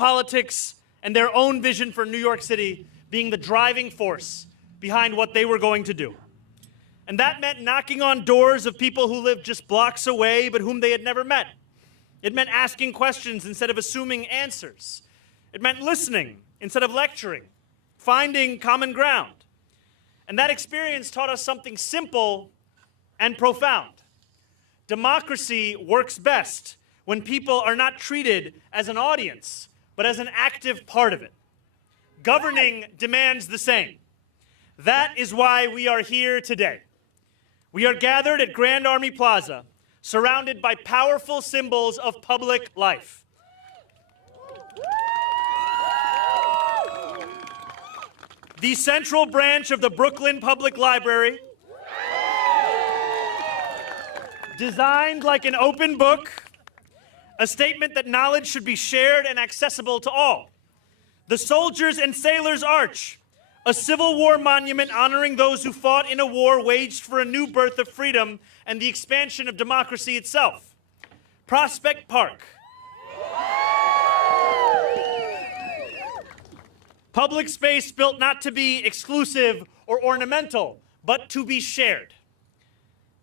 politics and their own vision for New York City being the driving force behind what they were going to do. And that meant knocking on doors of people who lived just blocks away but whom they had never met. It meant asking questions instead of assuming answers. It meant listening instead of lecturing, finding common ground. And that experience taught us something simple and profound. Democracy works best when people are not treated as an audience, but as an active part of it. Governing demands the same. That is why we are here today. We are gathered at Grand Army Plaza, surrounded by powerful symbols of public life. The central branch of the Brooklyn Public Library, designed like an open book, a statement that knowledge should be shared and accessible to all. The Soldiers and Sailors Arch, a Civil War monument honoring those who fought in a war waged for a new birth of freedom and the expansion of democracy itself. Prospect Park. Public space built not to be exclusive or ornamental, but to be shared.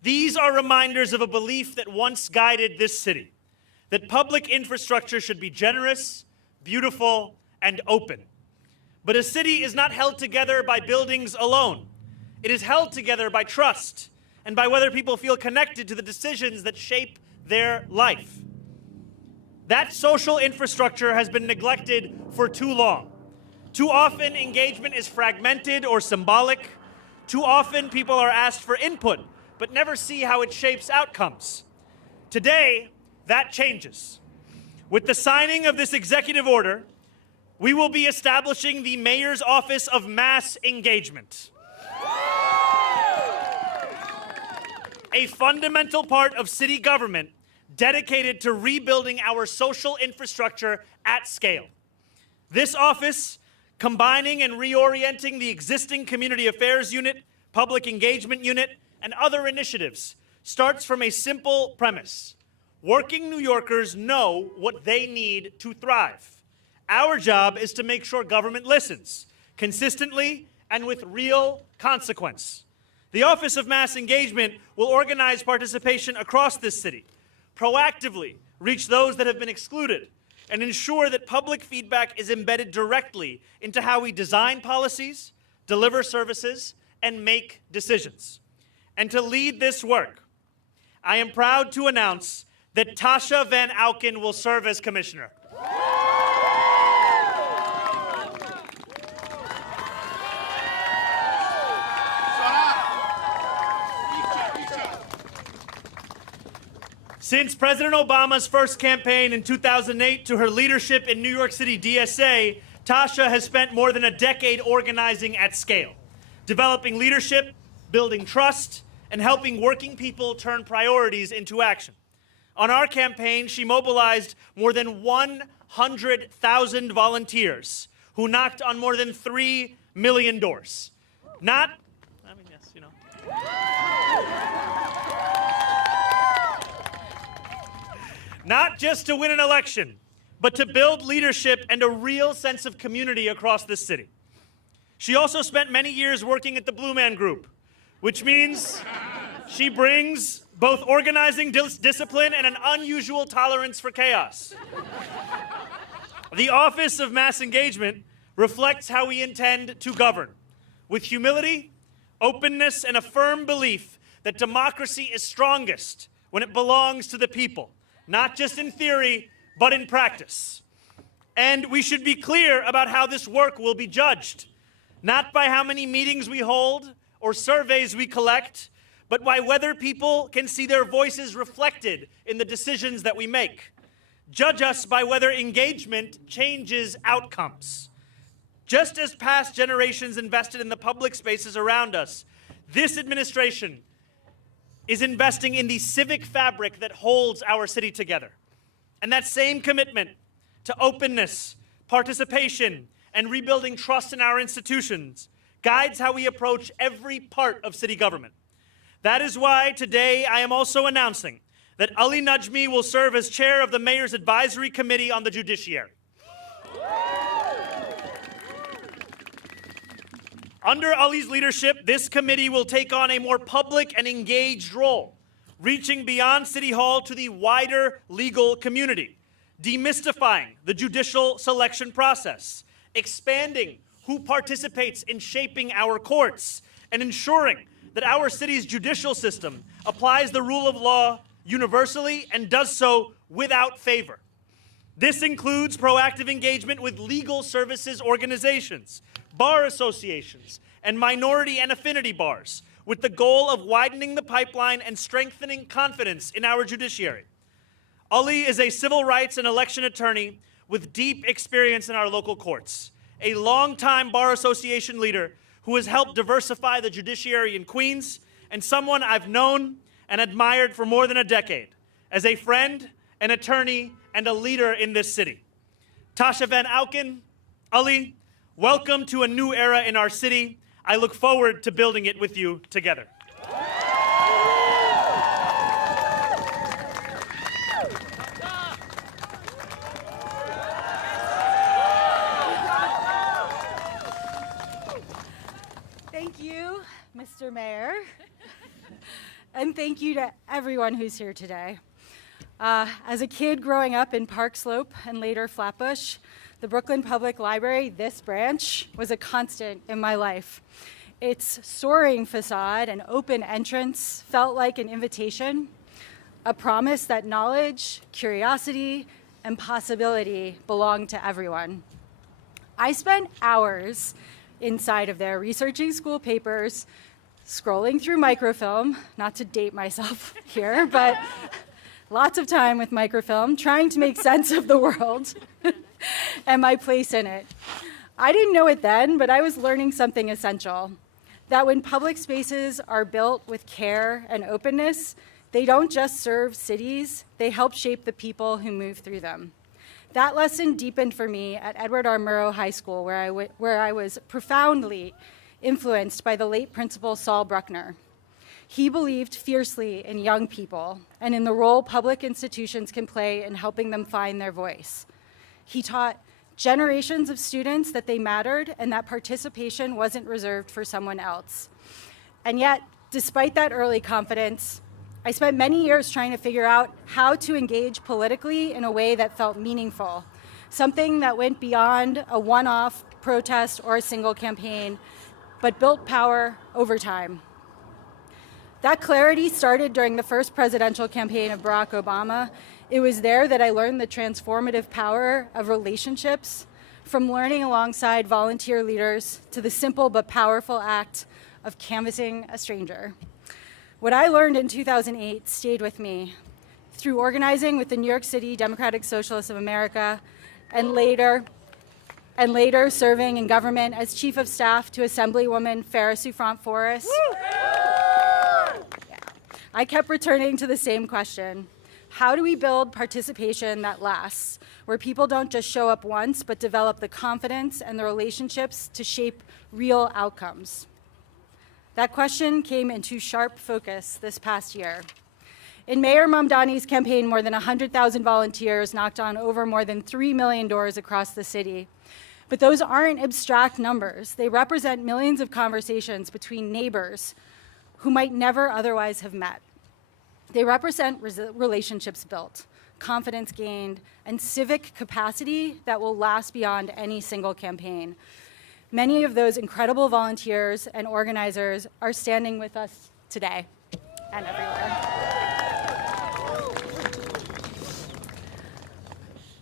These are reminders of a belief that once guided this city, that public infrastructure should be generous, beautiful, and open. But a city is not held together by buildings alone. It is held together by trust and by whether people feel connected to the decisions that shape their life. That social infrastructure has been neglected for too long. Too often, engagement is fragmented or symbolic. Too often, people are asked for input, but never see how it shapes outcomes. Today, that changes. With the signing of this executive order, we will be establishing the Mayor's Office of Mass Engagement. A fundamental part of city government dedicated to rebuilding our social infrastructure at scale. This office, combining and reorienting the existing Community Affairs Unit, Public Engagement Unit, and other initiatives, starts from a simple premise. Working New Yorkers know what they need to thrive. Our job is to make sure government listens, consistently and with real consequence. The Office of Mass Engagement will organize participation across this city, proactively reach those that have been excluded, and ensure that public feedback is embedded directly into how we design policies, deliver services, and make decisions. And to lead this work, I am proud to announce that Tasha Van Auken will serve as commissioner. Since President Obama's first campaign in 2008 to her leadership in New York City DSA, Tasha has spent more than a decade organizing at scale, developing leadership, building trust, and helping working people turn priorities into action. On our campaign, she mobilized more than 100,000 volunteers who knocked on more than 3 million doors. Not just to win an election, but to build leadership and a real sense of community across this city. She also spent many years working at the Blue Man Group, which means she brings both organizing discipline and an unusual tolerance for chaos. The Office of Mass Engagement reflects how we intend to govern, with humility, openness, and a firm belief that democracy is strongest when it belongs to the people, not just in theory, but in practice. And we should be clear about how this work will be judged, not by how many meetings we hold or surveys we collect, but by whether people can see their voices reflected in the decisions that we make. Judge us by whether engagement changes outcomes. Just as past generations invested in the public spaces around us, this administration is investing in the civic fabric that holds our city together. And that same commitment to openness, participation, and rebuilding trust in our institutions guides how we approach every part of city government. That is why today I am also announcing that Ali Najmi will serve as chair of the Mayor's Advisory Committee on the Judiciary. Under Ali's leadership, this committee will take on a more public and engaged role, reaching beyond City Hall to the wider legal community, demystifying the judicial selection process, expanding who participates in shaping our courts, and ensuring that our city's judicial system applies the rule of law universally and does so without favor. This includes proactive engagement with legal services organizations, bar associations, and minority and affinity bars, with the goal of widening the pipeline and strengthening confidence in our judiciary. Ali is a civil rights and election attorney with deep experience in our local courts, a longtime bar association leader who has helped diversify the judiciary in Queens, and someone I've known and admired for more than a decade as a friend, an attorney, and a leader in this city. Tasha Van Auken, Ali, welcome to a new era in our city. I look forward to building it with you together. Thank you, Mr. Mayor. And thank you to everyone who's here today. As a kid growing up in Park Slope and later Flatbush, the Brooklyn Public Library, this branch, was a constant in my life. Its soaring facade and open entrance felt like an invitation, a promise that knowledge, curiosity, and possibility belonged to everyone. I spent hours inside of there researching school papers, scrolling through microfilm, not to date myself here, but lots of time with microfilm, trying to make sense of the world and my place in it. I didn't know it then, but I was learning something essential, that when public spaces are built with care and openness, they don't just serve cities, they help shape the people who move through them. That lesson deepened for me at Edward R. Murrow High School, where I was profoundly influenced by the late principal Saul Bruckner. He believed fiercely in young people and in the role public institutions can play in helping them find their voice. He taught generations of students that they mattered and that participation wasn't reserved for someone else. And yet, despite that early confidence, I spent many years trying to figure out how to engage politically in a way that felt meaningful, something that went beyond a one-off protest or a single campaign, but built power over time. That clarity started during the first presidential campaign of Barack Obama. It was there that I learned the transformative power of relationships, from learning alongside volunteer leaders to the simple but powerful act of canvassing a stranger. What I learned in 2008 stayed with me through organizing with the New York City Democratic Socialists of America and later serving in government as chief of staff to Assemblywoman Farah Souffrant-Forrest. I kept returning to the same question. How do we build participation that lasts, where people don't just show up once, but develop the confidence and the relationships to shape real outcomes? That question came into sharp focus this past year. In Mayor Mamdani's campaign, more than 100,000 volunteers knocked on over more than 3 million doors across the city. But those aren't abstract numbers. They represent millions of conversations between neighbors who might never otherwise have met. They represent relationships built, confidence gained, and civic capacity that will last beyond any single campaign. Many of those incredible volunteers and organizers are standing with us today and everywhere.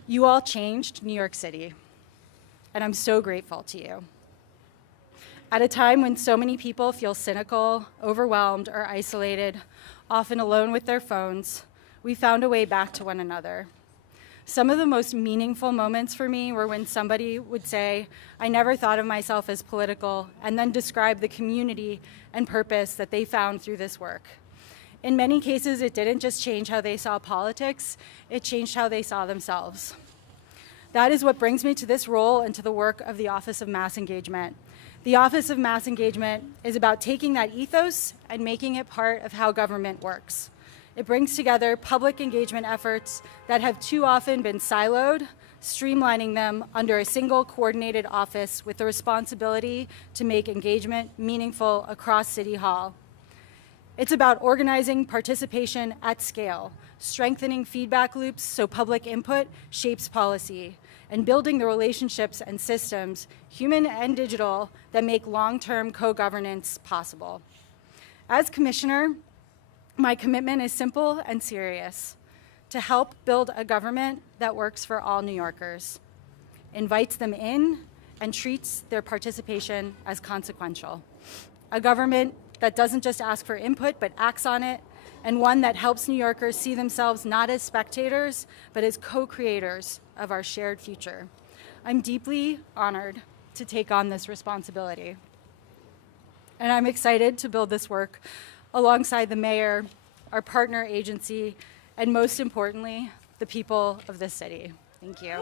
You all changed New York City, and I'm so grateful to you. At a time when so many people feel cynical, overwhelmed, or isolated, often alone with their phones, we found a way back to one another. Some of the most meaningful moments for me were when somebody would say, "I never thought of myself as political," and then describe the community and purpose that they found through this work. In many cases, it didn't just change how they saw politics, it changed how they saw themselves. That is what brings me to this role and to the work of the Office of Mass Engagement. The Office of Mass Engagement is about taking that ethos and making it part of how government works. It brings together public engagement efforts that have too often been siloed, streamlining them under a single coordinated office with the responsibility to make engagement meaningful across City Hall. It's about organizing participation at scale, strengthening feedback loops so public input shapes policy, and building the relationships and systems, human and digital, that make long-term co-governance possible. As commissioner, my commitment is simple and serious: to help build a government that works for all New Yorkers, invites them in, and treats their participation as consequential. A government that doesn't just ask for input, but acts on it, and one that helps New Yorkers see themselves not as spectators, but as co-creators of our shared future. I'm deeply honored to take on this responsibility. And I'm excited to build this work alongside the mayor, our partner agency, and most importantly, the people of this city. Thank you.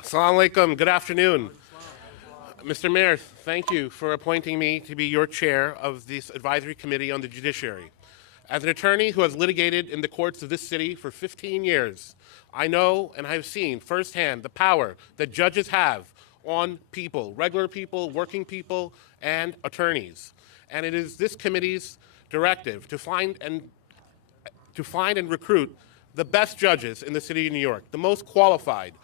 Assalamu alaikum. Good afternoon. Mr. Mayor, thank you for appointing me to be your chair of this advisory committee on the judiciary. As an attorney who has litigated in the courts of this city for 15 years, I know and I have seen firsthand the power that judges have on people, regular people, working people, and attorneys. And it is this committee's directive to find and recruit the best judges in the city of New York, the most qualified,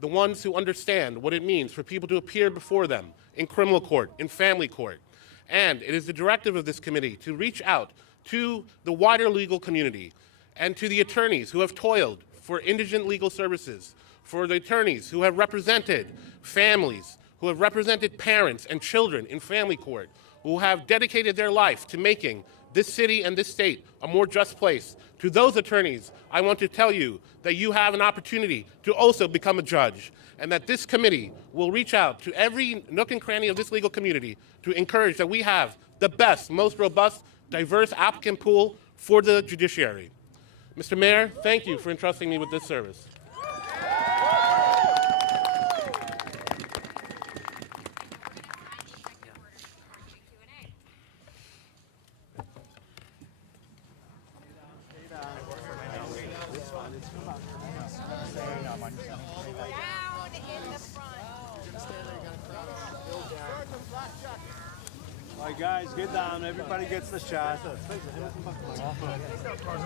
the ones who understand what it means for people to appear before them in criminal court, in family court. And it is the directive of this committee to reach out to the wider legal community and to the attorneys who have toiled for indigent legal services, for the attorneys who have represented families, who have represented parents and children in family court, who have dedicated their life to making this city and this state a more just place. To those attorneys, I want to tell you that you have an opportunity to also become a judge, and that this committee will reach out to every nook and cranny of this legal community to encourage that we have the best, most robust, diverse applicant pool for the judiciary. Mr. Mayor, thank you for entrusting me with this service. All right, guys, get down. Everybody gets the shot.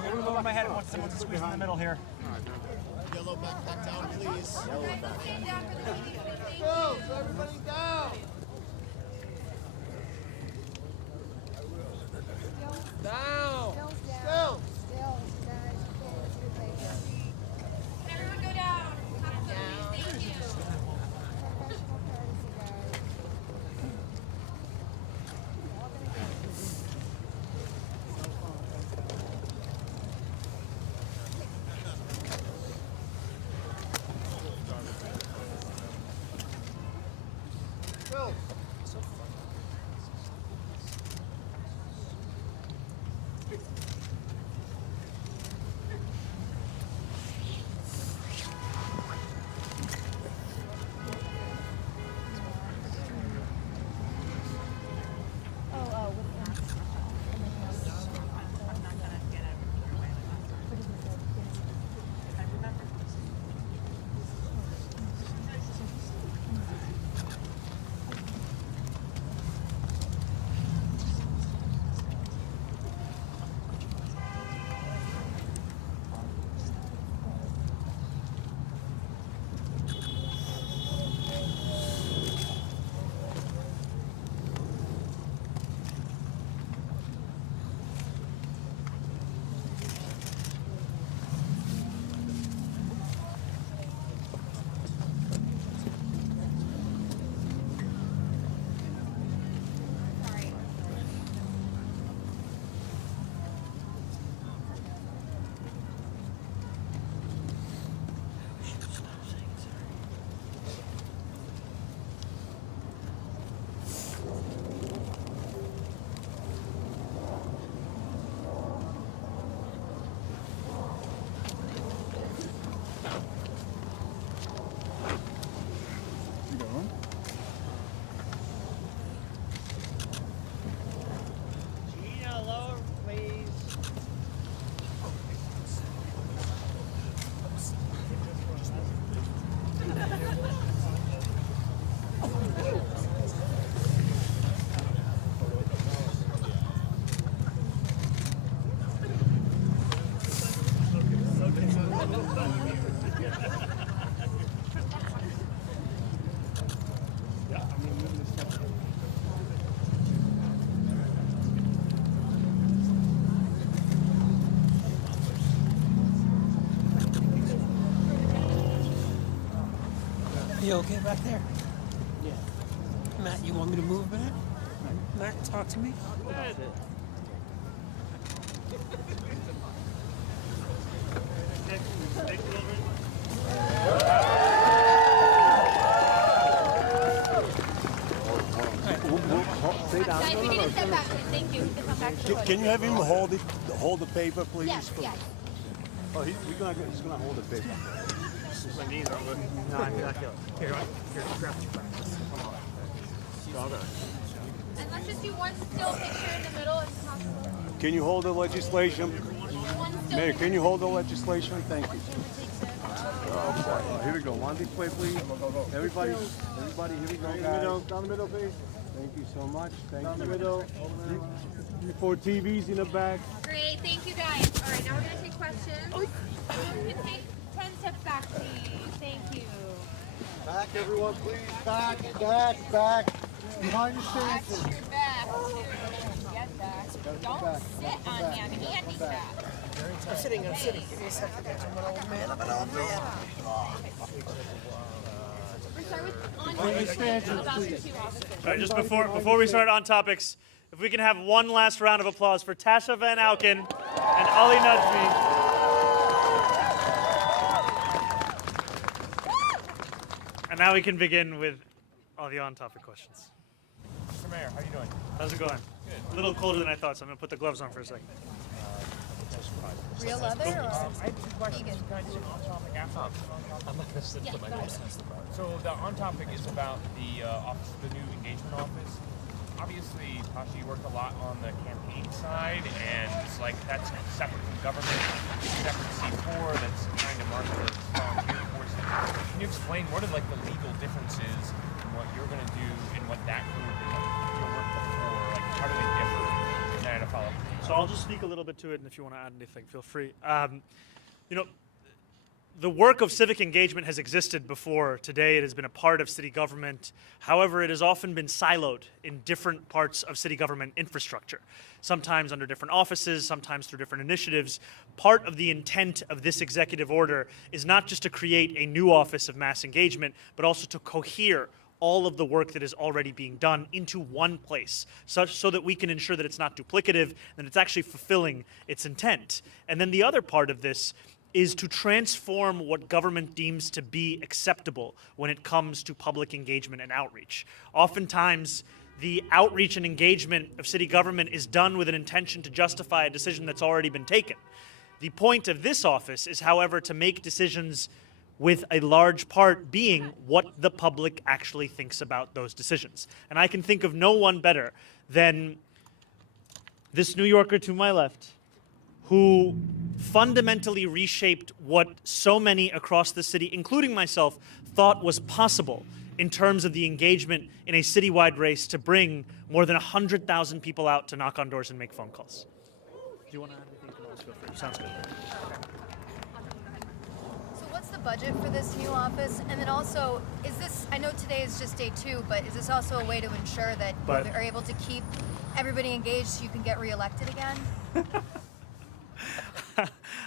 Everyone over my head wants someone to squeeze in the middle here. Yellow back down, please. Yellow back down. Go, everybody down. Down. Still. Everyone go down. Thank you. Go. You okay back there? Yeah. Matt, you want me to move a minute? Matt, talk to me. Guys, we need to step back. Thank you. Come back to the Can you have him hold the paper, please? Yes, yes. Oh, he's gonna hold the paper. My knees aren't good. No, I'm not good. Here, grab And let's just do one still picture in the middle if possible. Can you hold the legislation? One still Mayor, picture. can you hold the legislation? Thank you. Here we go. One display, please. Everybody, here we go, guys. Down the middle, please. Thank you so much. Thank you. Down the middle. 4 TVs in the back. Great, thank you guys. All right, now we're gonna take questions. You can take 10 steps back, please. Thank you. Back, everyone, please. Back. Behind your stances. Watch your back, too. Get back. Don't sit on him. Handicap. I'm sitting. Give me a second. I'm an old man. We're start with on about the 2 officers. All right, just before we start on topics, if we can have one last round of applause for Tasha Van Auken and Ali Najmi. And now we can begin with all the on-topic questions. Mr. Mayor, how are you doing? How's it going? Good. A little colder than I thought, so I'm going to put the gloves on for a second. Real leather or I have 2 questions. vegan? Can I do an on-topic after? I'm not going to sit Yeah, my go ahead. So the on-topic is about the office, the new engagement office. Obviously, Tasha, you worked a lot on the campaign side, and it's like that's separate from government, separate C4, that's kind of market the volunteer force. Can you explain what are like the legal differences in what you're going to do and what that group and your work before? Like, how do they differ? And then I had a follow-up. So I'll just speak a little bit to it, and if you want to add anything, feel free. You know, the work of civic engagement has existed before. Today it has been a part of city government. However, it has often been siloed in different parts of city government infrastructure, sometimes under different offices, sometimes through different initiatives. Part of the intent of this executive order is not just to create a new office of mass engagement, but also to cohere all of the work that is already being done into one place, so that we can ensure that it's not duplicative, and it's actually fulfilling its intent. And then the other part of this is to transform what government deems to be acceptable when it comes to public engagement and outreach. Oftentimes, the outreach and engagement of city government is done with an intention to justify a decision that's already been taken. The point of this office is, however, to make decisions with a large part being what the public actually thinks about those decisions. And I can think of no one better than this New Yorker to my left, who fundamentally reshaped what so many across the city, including myself, thought was possible in terms of the engagement in a citywide race to bring more than 100,000 people out to knock on doors and make phone calls. Do you want to add anything? You can always feel free. Sounds good. So what's the budget for this new office? And then also, is this, I know today is just day 2, but is this also a way to ensure that you are able to keep everybody engaged so you can get reelected again?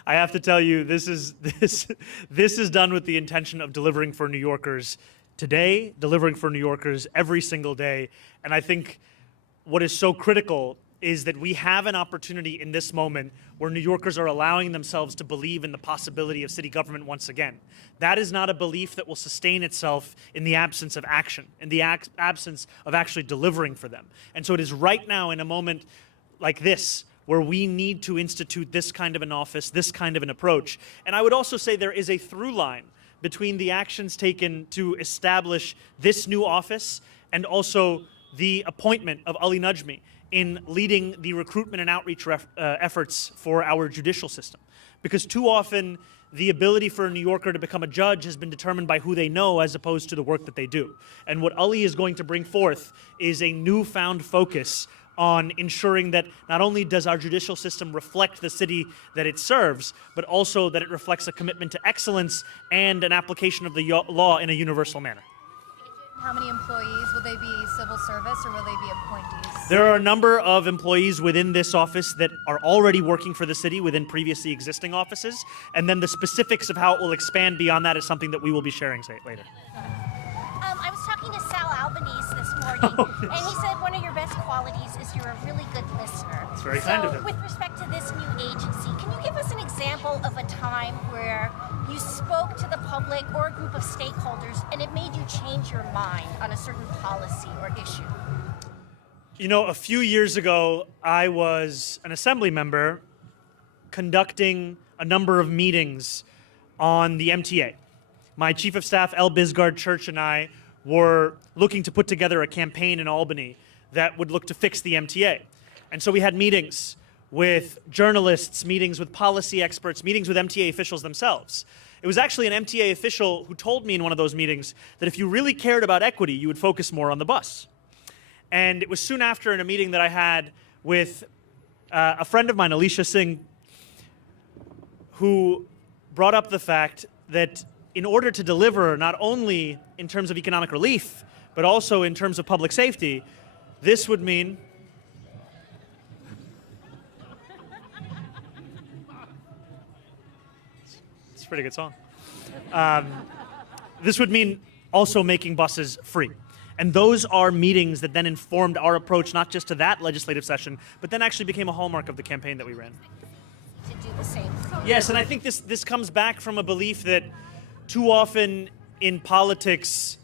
I have to tell you, this is done with the intention of delivering for New Yorkers today, delivering for New Yorkers every single day. And I think what is so critical is that we have an opportunity in this moment where New Yorkers are allowing themselves to believe in the possibility of city government once again. That is not a belief that will sustain itself in the absence of action, in the absence of actually delivering for them. And so it is right now, in a moment like this, where we need to institute this kind of an office, this kind of an approach. And I would also say there is a through line between the actions taken to establish this new office and also the appointment of Ali Najmi in leading the recruitment and outreach efforts for our judicial system. Because too often, the ability for a New Yorker to become a judge has been determined by who they know as opposed to the work that they do. And what Ali is going to bring forth is a newfound focus on ensuring that not only does our judicial system reflect the city that it serves, but also that it reflects a commitment to excellence and an application of the law in a universal manner. How many employees? Will they be civil service or will they be appointees? There are a number of employees within this office that are already working for the city within previously existing offices, and then the specifics of how it will expand beyond that is something that we will be sharing later. talking to Sal Albanese this morning, and he said one of your best qualities is you're a really good listener. That's very kind of him. With respect to this new agency, can you give us an example of a time where you spoke to the public or a group of stakeholders and it made you change your mind on a certain policy or issue? You know, a few years ago, I was an assembly member conducting a number of meetings on the MTA. My chief of staff, L. Bisgard Church, and I were looking to put together a campaign in Albany that would look to fix the MTA. And so we had meetings with journalists, meetings with policy experts, meetings with MTA officials themselves. It was actually an MTA official who told me in one of those meetings that if you really cared about equity, you would focus more on the bus. And it was soon after in a meeting that I had with a friend of mine, Alicia Singh, who brought up the fact that in order to deliver not only in terms of economic relief, but also in terms of public safety, this would mean it's a pretty good song. This would mean also making buses free. And those are meetings that then informed our approach not just to that legislative session, but then actually became a hallmark of the campaign that we ran. To do the same. Yes, and I think this comes back from a belief that too often in politics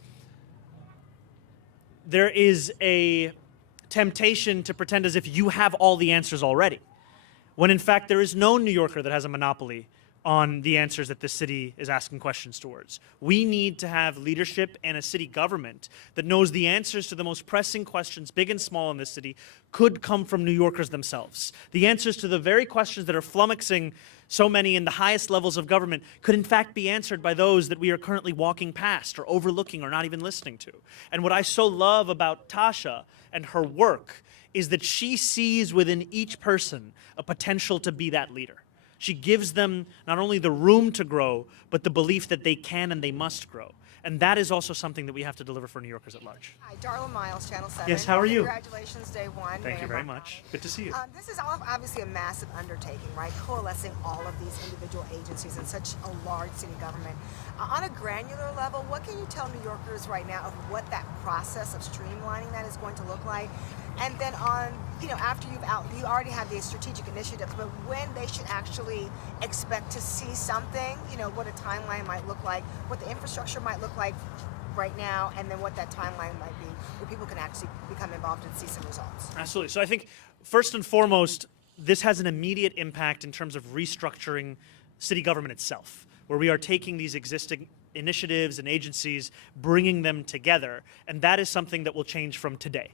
there is a temptation to pretend as if you have all the answers already, when in fact there is no New Yorker that has a monopoly on the answers that this city is asking questions towards. We need to have leadership and a city government that knows the answers to the most pressing questions, big and small, in this city, could come from New Yorkers themselves. The answers to the very questions that are flummoxing so many in the highest levels of government could in fact be answered by those that we are currently walking past or overlooking or not even listening to. And what I so love about Tasha and her work is that she sees within each person a potential to be that leader. She gives them not only the room to grow, but the belief that they can and they must grow. And that is also something that we have to deliver for New Yorkers at large. Hi, Darla Miles, Channel 7. Yes, how are you? Congratulations, day one. Thank you very much. Good to see you. This is obviously a massive undertaking, right? Coalescing all of these individual agencies in such a large city government. On a granular level, what can you tell New Yorkers right now of what that process of streamlining that is going to look like? And then on, after you already have these strategic initiatives, but when they should actually expect to see something, what a timeline might look like, what the infrastructure might look like right now, and then what that timeline might be, where people can actually become involved and see some results. Absolutely. So I think, first and foremost, this has an immediate impact in terms of restructuring city government itself, where we are taking these existing initiatives and agencies, bringing them together, and that is something that will change from today.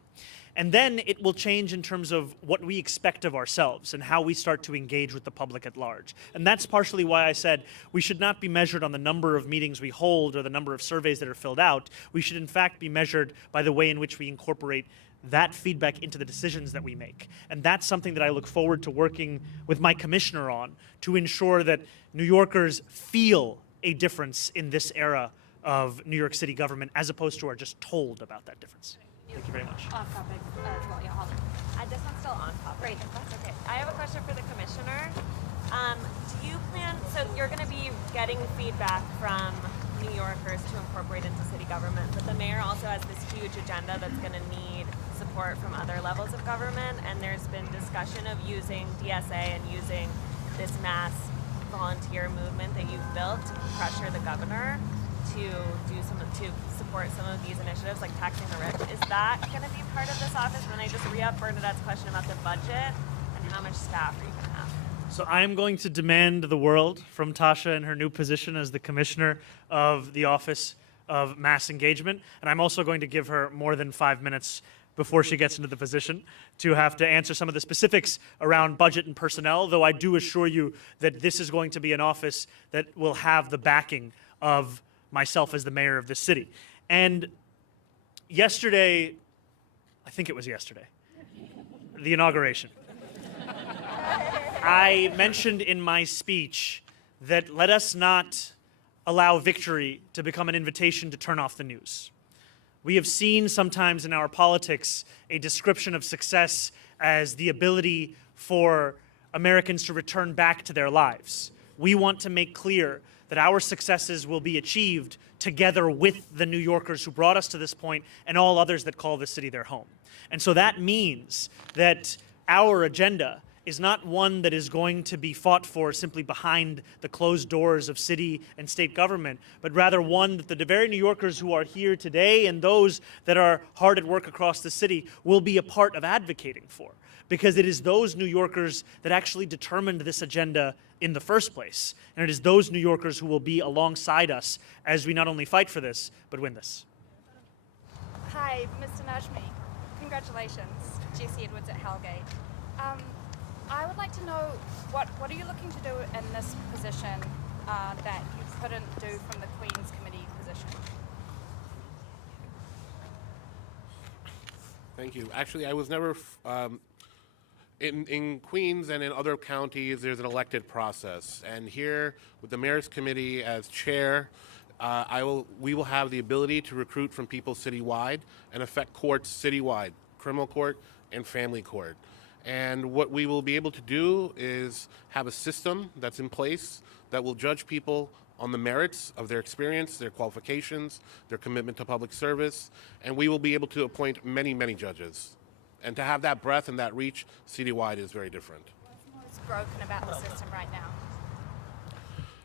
And then it will change in terms of what we expect of ourselves and how we start to engage with the public at large. And that's partially why I said we should not be measured on the number of meetings we hold or the number of surveys that are filled out. We should in fact be measured by the way in which we incorporate that feedback into the decisions that we make. And that's something that I look forward to working with my commissioner on, to ensure that New Yorkers feel a difference in this era of New York City government, as opposed to are just told about that difference. Thank you very much. Off topic as well, yeah. This one's still on topic. Right. Okay. I have a question for the commissioner. Do you plan, so you're going to be getting feedback from New Yorkers to incorporate into city government, but the mayor also has this huge agenda that's going to need support from other levels of government, and there's been discussion of using DSA and using this mass volunteer movement that you've built to pressure the governor to support some of these initiatives, like taxing the rich. Is that going to be part of this office? When I just re-up Bernadette's question about the budget and how much staff are you going to have? So I am going to demand the world from Tasha in her new position as the commissioner of the Office of Mass Engagement, and I'm also going to give her more than 5 minutes before she gets into the position to have to answer some of the specifics around budget and personnel, though I do assure you that this is going to be an office that will have the backing of myself as the mayor of this city. And yesterday, I think it was yesterday, the inauguration, I mentioned in my speech that let us not allow victory to become an invitation to turn off the news. We have seen sometimes in our politics a description of success as the ability for Americans to return back to their lives. We want to make clear that our successes will be achieved together with the New Yorkers who brought us to this point and all others that call this city their home. And so that means that our agenda is not one that is going to be fought for simply behind the closed doors of city and state government, but rather one that the very New Yorkers who are here today and those that are hard at work across the city will be a part of advocating for. Because it is those New Yorkers that actually determined this agenda in the first place. And it is those New Yorkers who will be alongside us as we not only fight for this, but win this. Hi, Mr. Najmi. Congratulations, GC Edwards at Hellgate. I would like to know what are you looking to do in this position that you couldn't do from the Queen's Committee position? Thank you. Actually, I was never in Queens and in other counties. There's an elected process, and here with the Mayor's Committee as chair, we will have the ability to recruit from people citywide and affect courts citywide, criminal court and family court. And what we will be able to do is have a system that's in place that will judge people on the merits of their experience, their qualifications, their commitment to public service, and we will be able to appoint many, many judges. And to have that breadth and that reach citywide is very different. What's most broken about the system right now?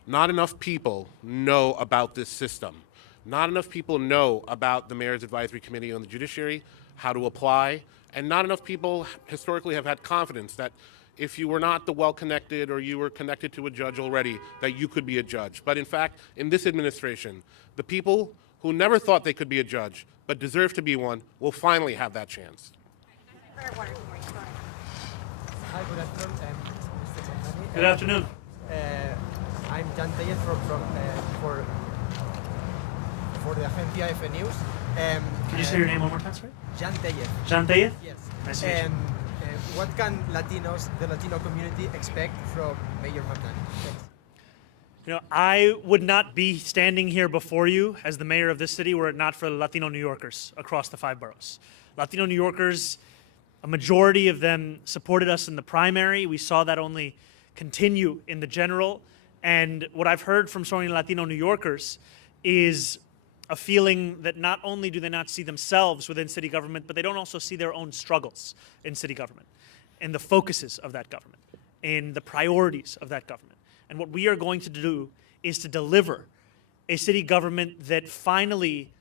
Not enough people know about this system. Not enough people know about the Mayor's Advisory Committee on the Judiciary, how to apply, and not enough people historically have had confidence that if you were not the well-connected or you were connected to a judge already, that you could be a judge. But in fact, in this administration, the people who never thought they could be a judge but deserve to be one will finally have that chance. Hi, good afternoon. Mr. Mamdani. Good afternoon. I'm Jan Tellez for the Agencia F News. Can you say your name one more time, sorry? Jan Tellez. Jan Tellez? Yes. Nice to meet you. What can the Latino community expect from Mayor Mamdani? Thanks. You know, I would not be standing here before you as the mayor of this city were it not for the Latino New Yorkers across the 5 boroughs. Latino New Yorkers, a majority of them supported us in the primary. We saw that only continue in the general. And what I've heard from so many Latino New Yorkers is a feeling that not only do they not see themselves within city government, but they don't also see their own struggles in city government, and the focuses of that government, and the priorities of that government. And what we are going to do is to deliver a city government that finally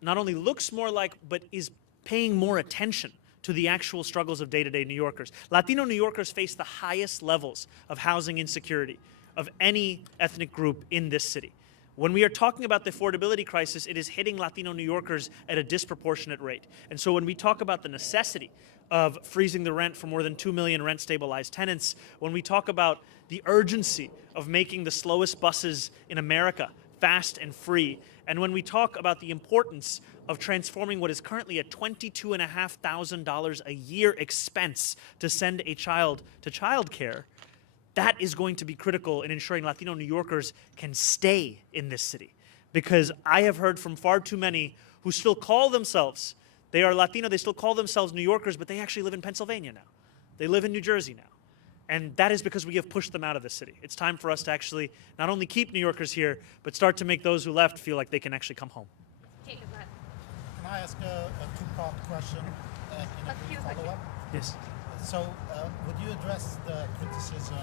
not only looks more like, but is paying more attention to the actual struggles of day-to-day New Yorkers. Latino New Yorkers face the highest levels of housing insecurity of any ethnic group in this city. When we are talking about the affordability crisis, it is hitting Latino New Yorkers at a disproportionate rate. And so when we talk about the necessity of freezing the rent for more than 2 million rent-stabilized tenants, when we talk about the urgency of making the slowest buses in America fast and free, and when we talk about the importance of transforming what is currently a $22,500 a year expense to send a child to childcare, that is going to be critical in ensuring Latino New Yorkers can stay in this city. Because I have heard from far too many who still call themselves, they are Latino, they still call themselves New Yorkers, but they actually live in Pennsylvania now. They live in New Jersey now. And that is because we have pushed them out of the city. It's time for us to actually not only keep New Yorkers here, but start to make those who left feel like they can actually come home. Can I ask a two-part question in a brief follow-up? Yes. So, would you address the criticism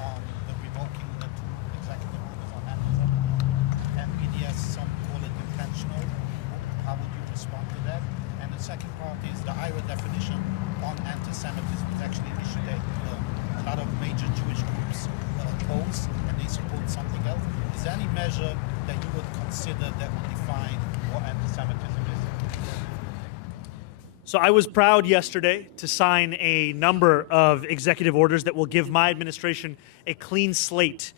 on the revoking the 2 executive orders on anti-Semitism? And BDS, some call it intentional. How would you respond to that? And the second part is the IRA definition on anti-Semitism is actually an issue that a lot of major Jewish groups oppose, and they support something else. Is there any measure that you would consider that would define what anti-Semitism is? So I was proud yesterday to sign a number of executive orders that will give my administration a clean slate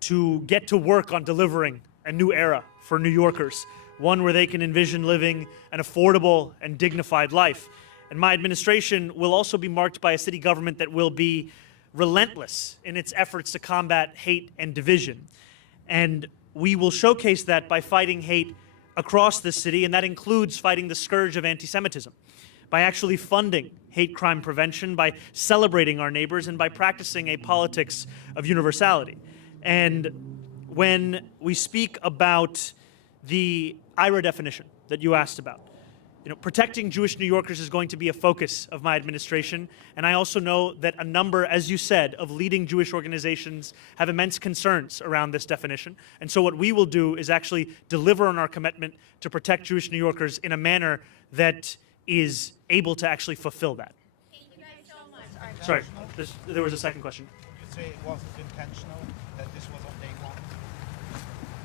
to get to work on delivering a new era for New Yorkers, one where they can envision living an affordable and dignified life. And my administration will also be marked by a city government that will be relentless in its efforts to combat hate and division. And we will showcase that by fighting hate across the city, and that includes fighting the scourge of anti-Semitism, by actually funding hate crime prevention, by celebrating our neighbors, and by practicing a politics of universality. And when we speak about the IRA definition that you asked about. Protecting Jewish New Yorkers is going to be a focus of my administration, and I also know that a number, as you said, of leading Jewish organizations have immense concerns around this definition. And so what we will do is actually deliver on our commitment to protect Jewish New Yorkers in a manner that is able to actually fulfill that. Thank you guys so much. Sorry, there was a second question. You say it wasn't intentional, that this was on day one?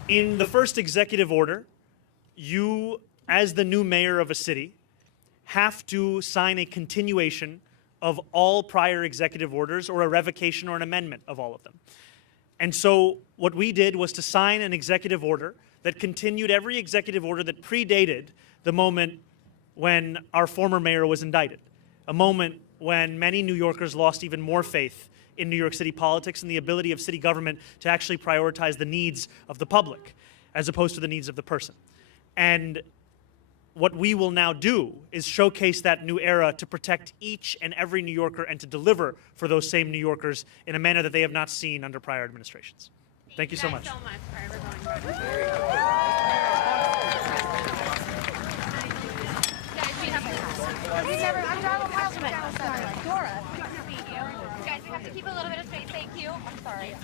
In the first executive order, you, as the new mayor of a city, have to sign a continuation of all prior executive orders or a revocation or an amendment of all of them. And so what we did was to sign an executive order that continued every executive order that predated the moment when our former mayor was indicted, a moment when many New Yorkers lost even more faith in New York City politics and the ability of city government to actually prioritize the needs of the public as opposed to the needs of the person. And what we will now do is showcase that new era to protect each and every New Yorker and to deliver for those same New Yorkers in a manner that they have not seen under prior administrations. Thank you so much. All right, we're going. I'm driving miles away. Dora. Guys, we have to keep a little bit of space. Thank you. I'm sorry.